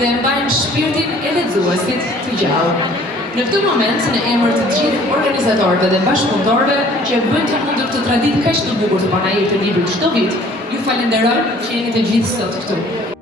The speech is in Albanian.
dhe mbajnë shpirtin e lexuesit të gjallë. Në këtë moment, në emër të gjithë organizatorëve dhe bashkëpunëtorëve që bëjnë të mundur këtë traditë kaq të bukur të panajër të librit çdo vit, ju falenderoj që jeni të gjithë sot këtu.